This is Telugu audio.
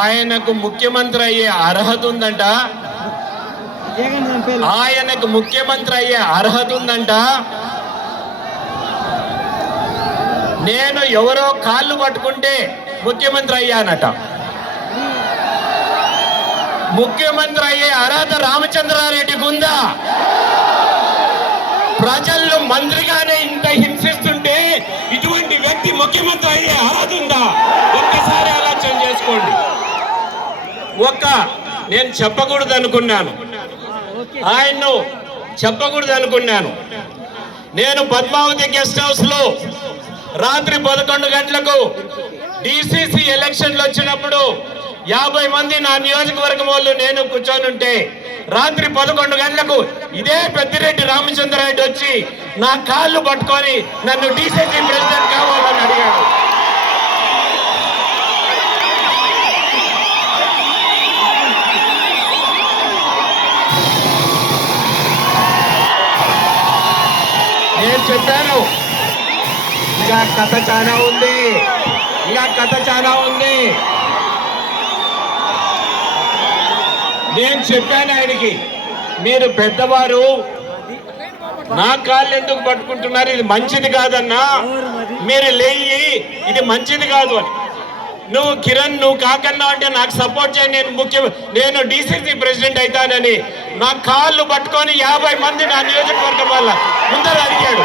ఆయనకు ముఖ్యమంత్రి అయ్యే అర్హత ఉందంట. ఆయనకు ముఖ్యమంత్రి అయ్యే అర్హత ఉందంట. నేను ఎవరో కాళ్ళు పట్టుకుంటే ముఖ్యమంత్రి అయ్యానట. ముఖ్యమంత్రి అయ్యే అర్హత రామచంద్రారెడ్డికి ఉందా? ప్రజలను మంత్రిగానే ఇంత హింసిస్తుంటే ఇటువంటి వ్యక్తి ముఖ్యమంత్రి అయ్యే అర్హత ఉందా? ఒక్కసారి ఆలోచన చేసుకోండి. నేను చెప్పకూడదు అనుకున్నాను, ఆయన్ను చెప్పకూడదు అనుకున్నాను. నేను పద్మావతి గెస్ట్ హౌస్ లో రాత్రి 11 గంటలకు డిసిసి ఎలక్షన్లు వచ్చినప్పుడు 50 మంది నా నియోజకవర్గం వాళ్ళు నేను కూర్చొని ఉంటే రాత్రి 11 గంటలకు ఇదే పెద్దిరెడ్డి రామచంద్రారెడ్డి వచ్చి నా కాళ్ళు పట్టుకొని నన్ను డిసిసి ప్రెసిడెంట్ కావాలని అడిగాడు. నేను చెప్పాను, ఇంకా కథ చాలా ఉంది, నేను చెప్పాను ఆయనకి, మీరు పెద్దవారు నా కాళ్ళు ఎందుకు పట్టుకుంటున్నారు, ఇది మంచిది కాదన్నా, మీరు లేయి, ఇది మంచిది కాదు అని. నువ్వు కిరణ్ నువ్వు కాకన్నా అంటే నాకు సపోర్ట్ చేయి, నేను డిసిసి ప్రెసిడెంట్ అవుతానని నా కాళ్ళు పట్టుకొని 50 మంది నా నియోజకవర్గం వల్ల ముందర అడిగాడు.